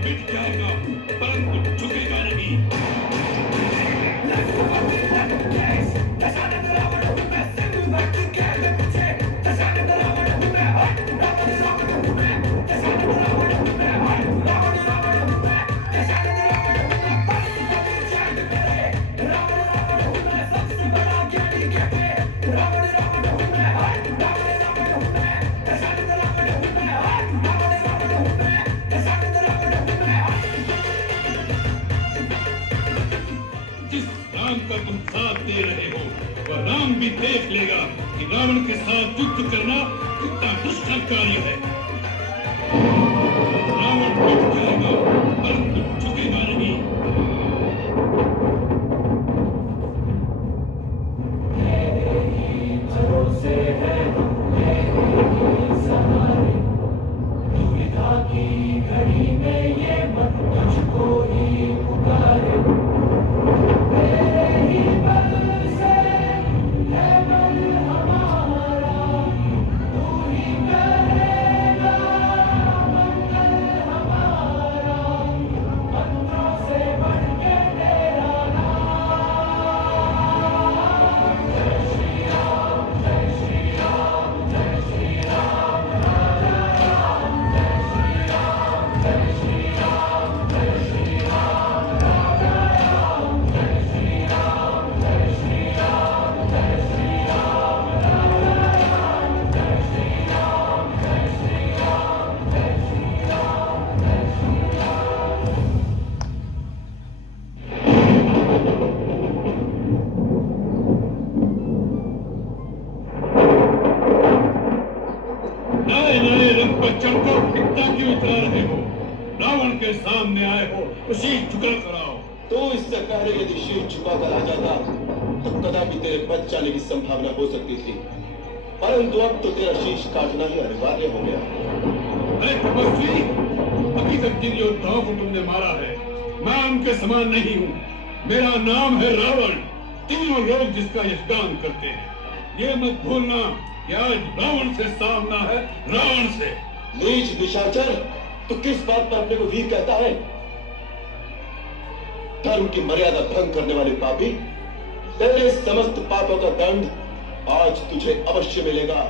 मिट जाएगा परंतु झुकेगा नहीं। जिस राम का तुम साथ दे रहे हो वह राम भी देख लेगा कि रावण के साथ युद्ध करना कितना दुष्कर कार्य है। रावण मिट जाएगा परंतु झुकेगा नहीं। भरोसे है सहारे दुविधा की घड़ी में ये मन तुझको ही पुकारे। रावण के सामने आए हो तो शीश झुका कराओ। तो इससे पहले यदि शीश झुका कर आ जाता तो कदापि तेरे बच जाने की संभावना हो सकती थी, परंतु अब तो तेरा शीश काटना ही अनिवार्य हो गया। अरे तपस्वी, अभी तक जिन योद्धाओं को तुमने मारा है मैं उनके समान नहीं हूँ। मेरा नाम है रावण। तीनों लोग जिसका यशगान करते हैं। ये मत भूलना कि आज रावण से सामना है रावण से। नीच निशाचर, तो किस बात पर अपने को वीर कहता है? धर्म की मर्यादा भंग करने वाले पापी, तेरे समस्त पापों का दंड आज तुझे अवश्य मिलेगा।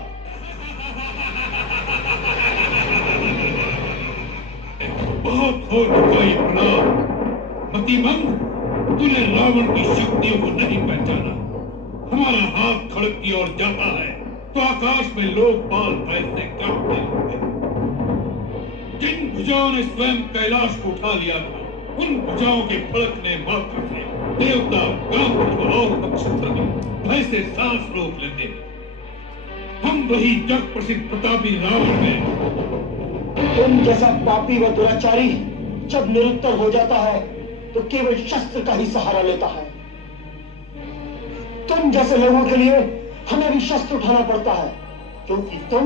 बहुत हो चुका ये प्रणाम। मतिमंद, तूने रावण की शक्तियों को नहीं पहचाना। हमारा हाथ खड़क की ओर जाता है तो आकाश में लोग बाल फैलते कांपने लगते। जिन भुजाओं ने स्वयं कैलाश को उठा लिया था उन भुजाओं के फड़कने मात्र से देवता, गंधर्व और नक्षत्र भय से सांस रोक लेते। हम वही जग प्रसिद्ध प्रतापी रावण हैं। तुम जैसा पापी व दुराचारी जब निरुत्तर हो जाता है तो केवल शस्त्र का ही सहारा लेता है। तुम जैसे लोगों के लिए हमें भी शस्त्र उठाना पड़ता है, क्योंकि तुम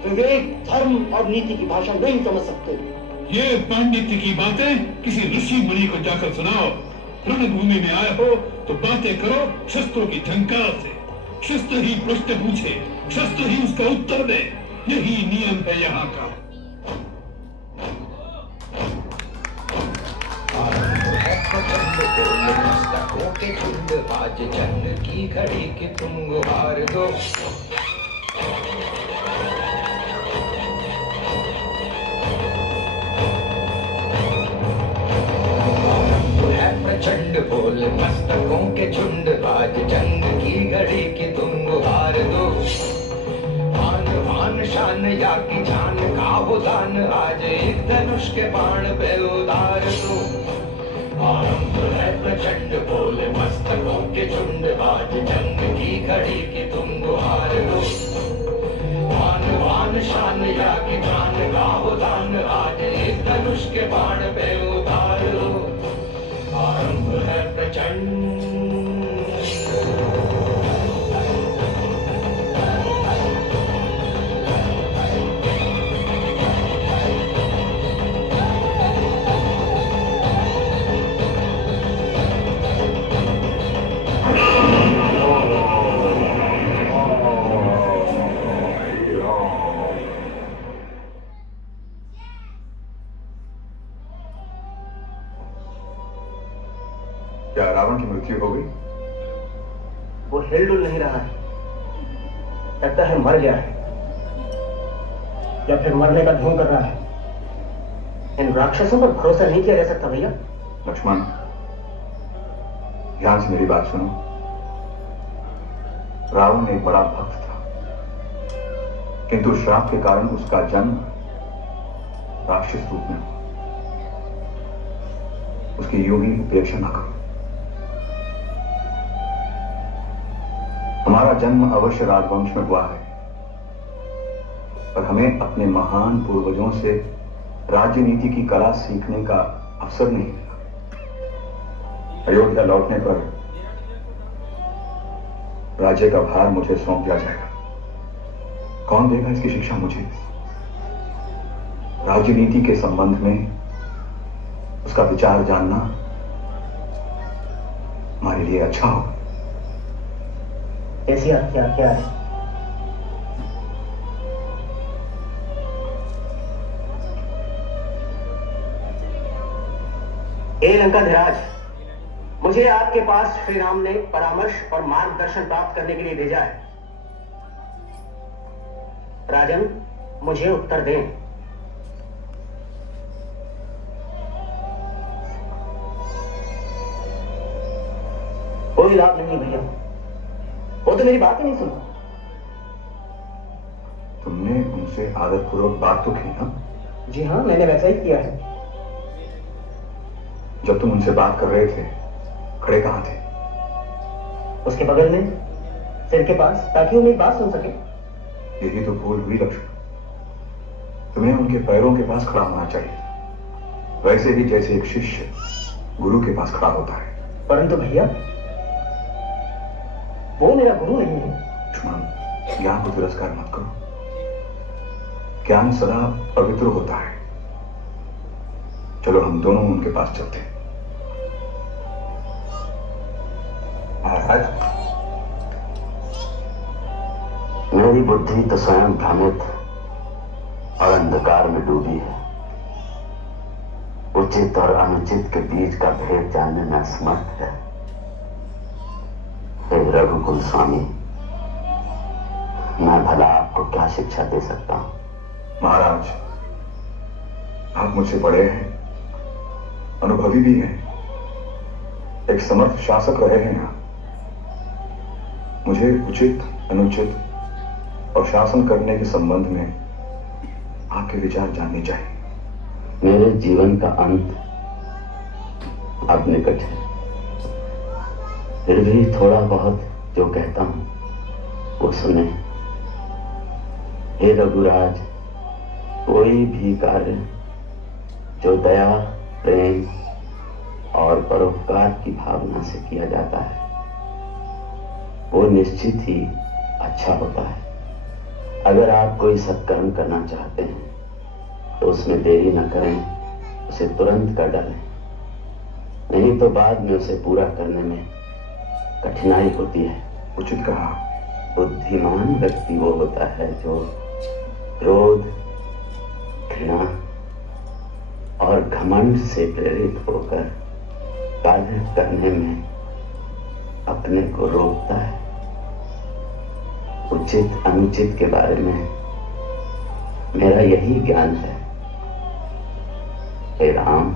विवेक, धर्म और नीति की भाषा नहीं समझ सकते। ये पांडित्य की बातें किसी ऋषि मुनि को जाकर सुनाओ। रणभूमि में आए हो तो बातें करो शस्त्रों की झंकार से। शस्त्र ही प्रश्न पूछे, शस्त्र ही उसका उत्तर दे। यही नियम है यहाँ का। के झुंड बाज जंग की घड़ी कि तुम गुहार दो। प्रचंड बोल मस्तकों के झुंड बाज जंग की घड़ी कि तुम गुहार दो। आन भान शान या की जान का हो दान आज एक धनुष के बाण पे उतार दो। आरंभ है प्रचंड बोल मस्तकों के झुंड बाज जंग की घड़ी कि तुम गुहार दो। आन भान शान या की जान का हो दान आज एक धनुष के बाण पे उतार दो। आरंभ है प्रचंड। क्या रावण की मृत्यु हो गई? वो हिलडुल नहीं रहा है, लगता है मर गया है या फिर मरने का ढोंग कर रहा है। इन राक्षसों पर भरोसा नहीं किया जा सकता भैया। लक्ष्मण, ध्यान से मेरी बात सुनो। रावण एक बड़ा भक्त था, किंतु श्राप के कारण उसका जन्म राक्षस रूप में हुआ। उसकी यूं ही उपेक्षा न करो। हमारा जन्म अवश्य राजवंश में हुआ है, पर हमें अपने महान पूर्वजों से राज्य नीति की कला सीखने का अवसर नहीं मिला। अयोध्या लौटने पर राज्य का भार मुझे सौंप दिया जाएगा। कौन देगा इसकी शिक्षा मुझे? राजनीति के संबंध में उसका विचार जानना हमारे लिए अच्छा हो। ऐसी आपकी आज्ञा है। ए लंकाधिराज, मुझे आपके पास श्री राम ने परामर्श और मार्गदर्शन प्राप्त करने के लिए भेजा है। राजन, मुझे उत्तर दें। कोई लाभ नहीं भैया, वो तो मेरी बात ही नहीं सुनता। तुमने उनसे आदरपूर्वक बात तो की ना? जी हाँ, मैंने वैसा ही किया है। जब तुम उनसे बात कर रहे थे, खड़े कहां थे? उसके बगल में, सिर के पास, ताकि वो मेरी बात सुन सके। यही तो भूल हुई लक्ष्मण। तुम्हें उनके पैरों के पास खड़ा होना चाहिए, वैसे ही जैसे एक शिष्य गुरु के पास खड़ा होता है। परंतु भैया, वो मेरा गुरु नहीं है। लक्ष्मण, ज्ञान को तिरस्कार मत करो। ज्ञान सदा पवित्र होता है। चलो हम दोनों उनके पास चलते हैं। महाराज, मेरी बुद्धि तो स्वयं भ्रमित और अंधकार में डूबी है। उचित और अनुचित के बीच का भेद जानने में असमर्थ है। हे रघुकुल स्वामी, मैं भला आपको क्या शिक्षा दे सकता हूं? महाराज, आप मुझसे बड़े हैं, अनुभवी भी हैं, एक समर्थ शासक रहे हैं आप। मुझे उचित, अनुचित और शासन करने के संबंध में आपके विचार जानने चाहिए। मेरे जीवन का अंत अब निकट है, फिर भी थोड़ा बहुत जो कहता हूं वो सुने। हे रघुराज, कोई भी कार्य जो दया, प्रेम और परोपकार की भावना से किया जाता है वो निश्चित ही अच्छा होता है। अगर आप कोई सत्कर्म करना चाहते हैं तो उसमें देरी न करें, उसे तुरंत कर डालें, नहीं तो बाद में उसे पूरा करने में कठिनाई होती है। उचित कहा। बुद्धिमान व्यक्ति वो होता है जो क्रोध, घृणा और घमंड से प्रेरित होकर कार्य करने में अपने को रोकता है। उचित अनुचित के बारे में मेरा यही ज्ञान है। हे राम,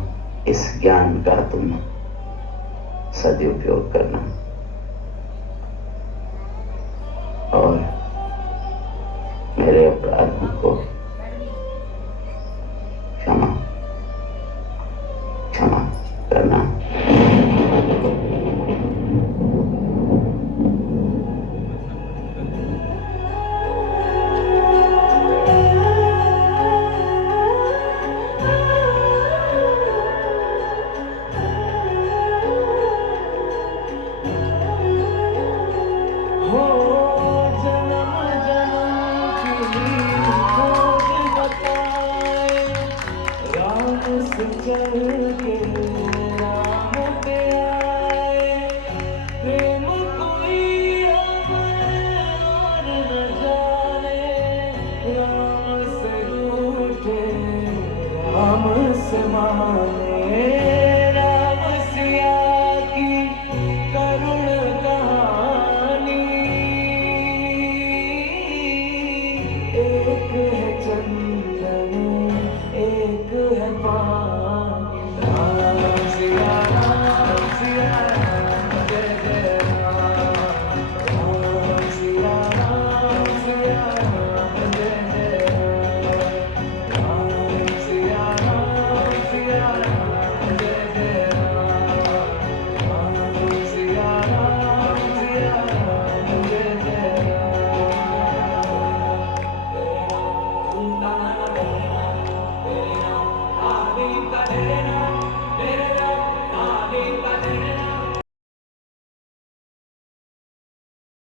इस ज्ञान का तुम सदुपयोग करना और मेरे अपराधों को क्षमा करना। चल के